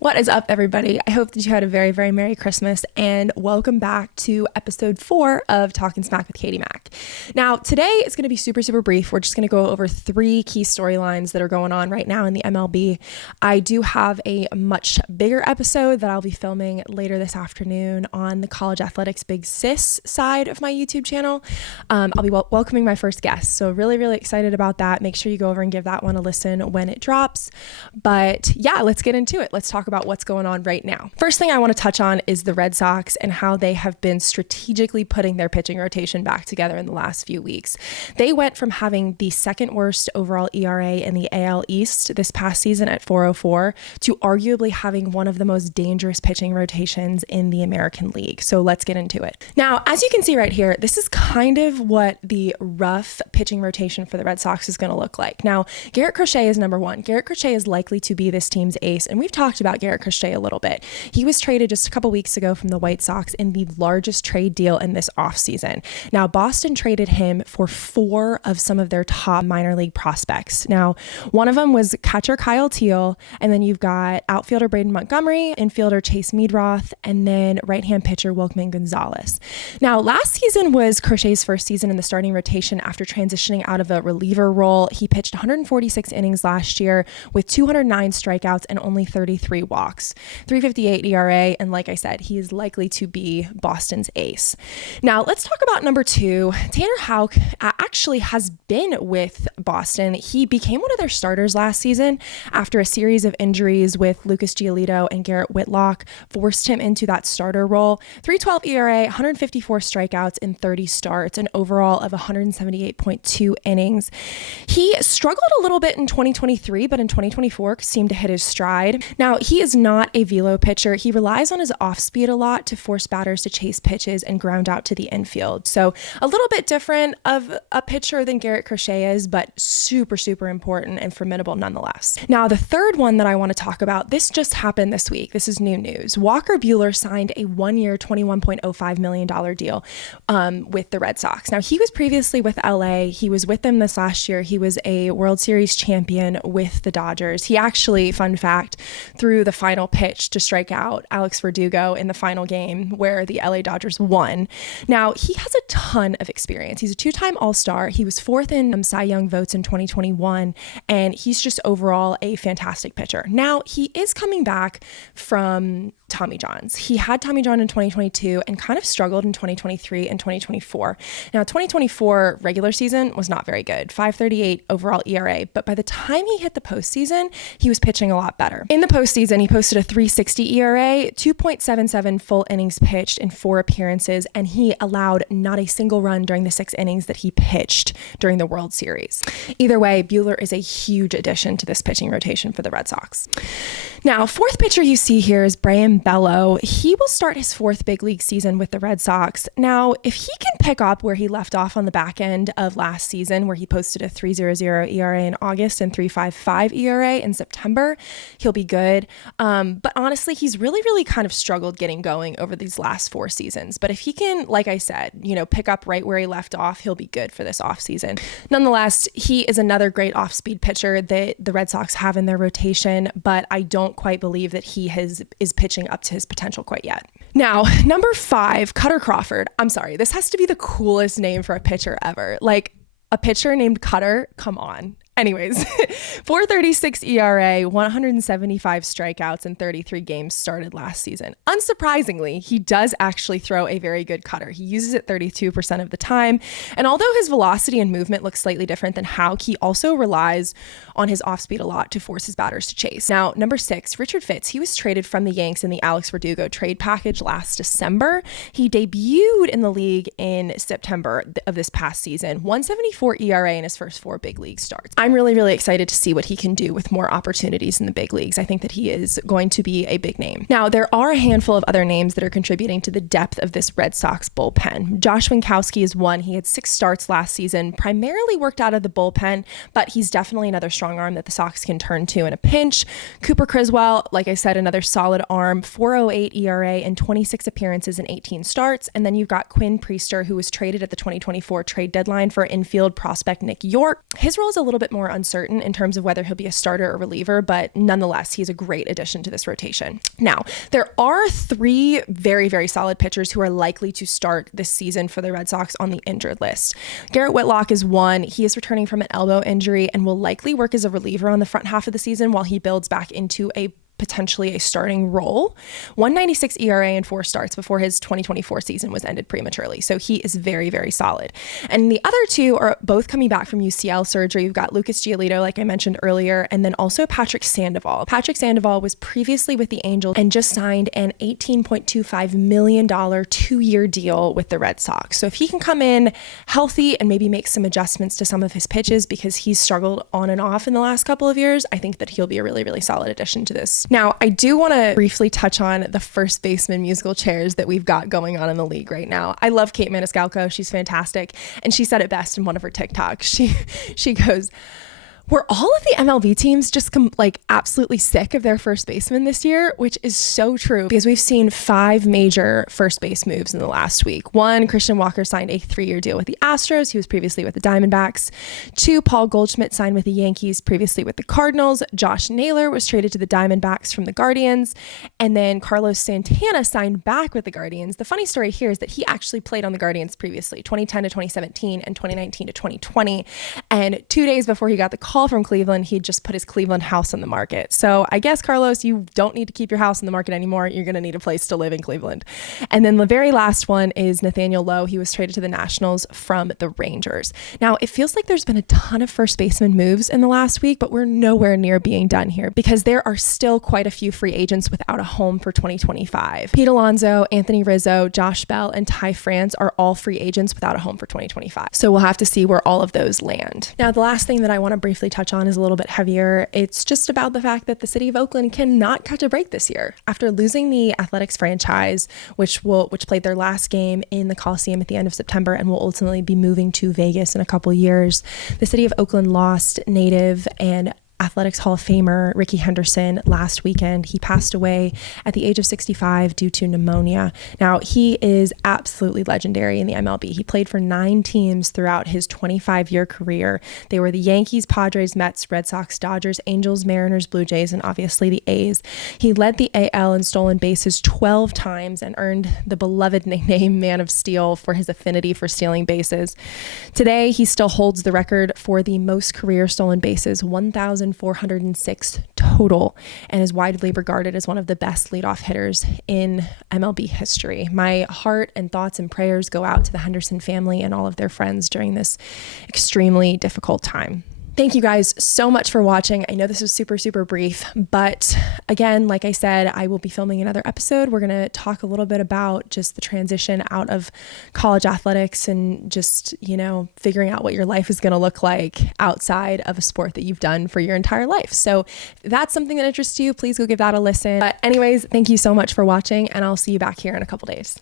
What is up, everybody? I hope that you had a very, very Merry Christmas and welcome back to episode 4 of Talkin' Smack with Katie Mack. Now, today is going to be super, super brief. We're just going to go over 3 key storylines that are going on right now in the MLB. I do have a much bigger episode that I'll be filming later this afternoon on the College Athletics Big Sis side of my YouTube channel. I'll be welcoming my first guest, so really, really excited about that. Make sure you go over and give that one a listen when it drops. But yeah, let's get into it. Let's talk about what's going on right now. First thing I want to touch on is the Red Sox and how they have been strategically putting their pitching rotation back together in the last few weeks. They went from having the second worst overall ERA in the AL East this past season at 4.04 to arguably having one of the most dangerous pitching rotations in the American League. So let's get into it. Now, as you can see right here, this is kind of what the rough pitching rotation for the Red Sox is going to look like. Now, Garrett Crochet is number one. Garrett Crochet is likely to be this team's ace, and we've talked about Garrett Crochet a little bit. He was traded just a couple weeks ago from the White Sox in the largest trade deal in this offseason. Now, Boston traded him for 4 of some of their top minor league prospects. Now, one of them was catcher Kyle Teal, and then you've got outfielder Braden Montgomery, infielder Chase Meadroth, and then right-hand pitcher Wilkman Gonzalez. Now, last season was Crochet's first season in the starting rotation after transitioning out of a reliever role. He pitched 146 innings last year with 209 strikeouts and only 33 walks, 3.58 ERA, and like I said, he is likely to be Boston's ace. Now, let's talk about number 2. Tanner Houck actually has been with Boston. He became one of their starters last season after a series of injuries with Lucas Giolito and Garrett Whitlock forced him into that starter role. 3.12 ERA, 154 strikeouts in 30 starts, an overall of 178.2 innings. He struggled a little bit in 2023, but in 2024 seemed to hit his stride. Now, he is not a velo pitcher. He relies on his off speed a lot to force batters to chase pitches and ground out to the infield. So a little bit different of a pitcher than Garrett Crochet is, but super, super important and formidable nonetheless. Now, the third one that I want to talk about, this just happened this week. This is new news. Walker Buehler signed a 1-year, $21.05 million deal with the Red Sox. Now, he was previously with LA. He was with them this last year. He was a World Series champion with the Dodgers. He actually, fun fact, threw the final pitch to strike out Alex Verdugo in the final game where the LA Dodgers won. Now, he has a ton of experience. He's a 2-time All-Star. He was 4th in Cy Young votes in 2021, and he's just overall a fantastic pitcher. Now, he is coming back from Tommy John's. He had Tommy John in 2022 and kind of struggled in 2023 and 2024. Now, 2024 regular season was not very good, 5.38 overall ERA, but by the time he hit the postseason, he was pitching a lot better. In the postseason, he posted a 3.60 ERA, 2.77 full innings pitched in 4 appearances, and he allowed not a single run during the 6 innings that he pitched during the World Series. Either way, Buehler is a huge addition to this pitching rotation for the Red Sox. Now, 4th pitcher you see here is Brayan Bello. He will start his 4th big league season with the Red Sox. Now, if he can pick up where he left off on the back end of last season, where he posted a 3.00 ERA in August and 3.55 ERA in September, he'll be good. But honestly, he's really, really kind of struggled getting going over these last 4 seasons. But if he can, like I said, pick up right where he left off, he'll be good for this offseason. Nonetheless, he is another great off-speed pitcher that the Red Sox have in their rotation, but I don't quite believe that he is pitching up to his potential quite yet. Now, number 5, Cutter Crawford. I'm sorry, this has to be the coolest name for a pitcher ever. Like, a pitcher named Cutter? Come on. Anyways, 4.36 ERA, 175 strikeouts in 33 games started last season. Unsurprisingly, he does actually throw a very good cutter. He uses it 32% of the time. And although his velocity and movement look slightly different than Houck, he also relies on his off-speed a lot to force his batters to chase. Now, number 6, Richard Fitts. He was traded from the Yanks in the Alex Verdugo trade package last December. He debuted in the league in September of this past season, 1.74 ERA in his first 4 big league starts. I'm really, really excited to see what he can do with more opportunities in the big leagues. I think that he is going to be a big name. Now, there are a handful of other names that are contributing to the depth of this Red Sox bullpen. Josh Winkowski is one. He had 6 starts last season, primarily worked out of the bullpen, but he's definitely another strong arm that the Sox can turn to in a pinch. Cooper Criswell, like I said, another solid arm, 4.08 ERA in 26 appearances and 18 starts. And then you've got Quinn Priester, who was traded at the 2024 trade deadline for infield prospect Nick York. His role is a little bit more more uncertain in terms of whether he'll be a starter or reliever, but nonetheless, he's a great addition to this rotation. Now, there are 3 very, very solid pitchers who are likely to start this season for the Red Sox on the injured list. Garrett Whitlock is one. He is returning from an elbow injury and will likely work as a reliever on the front half of the season while he builds back into potentially a starting role. 196 ERA and 4 starts before his 2024 season was ended prematurely. So he is very, very solid. And the other 2 are both coming back from UCL surgery. You've got Lucas Giolito, like I mentioned earlier, and then also Patrick Sandoval. Patrick Sandoval was previously with the Angels and just signed an $18.25 million 2-year deal with the Red Sox. So if he can come in healthy and maybe make some adjustments to some of his pitches because he's struggled on and off in the last couple of years, I think that he'll be a really, really solid addition to this. Now, I do want to briefly touch on the first baseman musical chairs that we've got going on in the league right now. I love Kate Maniscalco. She's fantastic. And she said it best in one of her TikToks. She goes, were all of the MLB teams just absolutely sick of their first baseman this year? Which is so true because we've seen 5 major first base moves in the last week. 1, Christian Walker signed a 3-year deal with the Astros. He was previously with the Diamondbacks. 2, Paul Goldschmidt signed with the Yankees, previously with the Cardinals. Josh Naylor was traded to the Diamondbacks from the Guardians. And then Carlos Santana signed back with the Guardians. The funny story here is that he actually played on the Guardians previously, 2010 to 2017 and 2019 to 2020. And 2 days before he got the call from Cleveland, he just put his Cleveland house on the market. So I guess, Carlos, you don't need to keep your house in the market anymore. You're going to need a place to live in Cleveland. And then the very last one is Nathaniel Lowe. He was traded to the Nationals from the Rangers. Now, it feels like there's been a ton of first baseman moves in the last week, but we're nowhere near being done here because there are still quite a few free agents without a home for 2025. Pete Alonso, Anthony Rizzo, Josh Bell, and Ty France are all free agents without a home for 2025. So we'll have to see where all of those land. Now, the last thing that I want to briefly touch on is a little bit heavier. It's just about the fact that the city of Oakland cannot catch a break this year. After losing the Athletics franchise, which played their last game in the Coliseum at the end of September and will ultimately be moving to Vegas in a couple years, the city of Oakland lost native and Athletics Hall of Famer Rickey Henderson last weekend. He passed away at the age of 65 due to pneumonia. Now, he is absolutely legendary in the MLB. He played for 9 teams throughout his 25-year career. They were the Yankees, Padres, Mets, Red Sox, Dodgers, Angels, Mariners, Blue Jays, and obviously the A's. He led the AL in stolen bases 12 times and earned the beloved nickname Man of Steel for his affinity for stealing bases. Today, he still holds the record for the most career stolen bases, 1,406 total, and is widely regarded as one of the best leadoff hitters in MLB history. My heart and thoughts and prayers go out to the Henderson family and all of their friends during this extremely difficult time. Thank you guys so much for watching. I know this was super, super brief, but again, like I said, I will be filming another episode. We're going to talk a little bit about just the transition out of college athletics and just, figuring out what your life is going to look like outside of a sport that you've done for your entire life. So if that's something that interests you, please go give that a listen. But anyways, thank you so much for watching, and I'll see you back here in a couple days.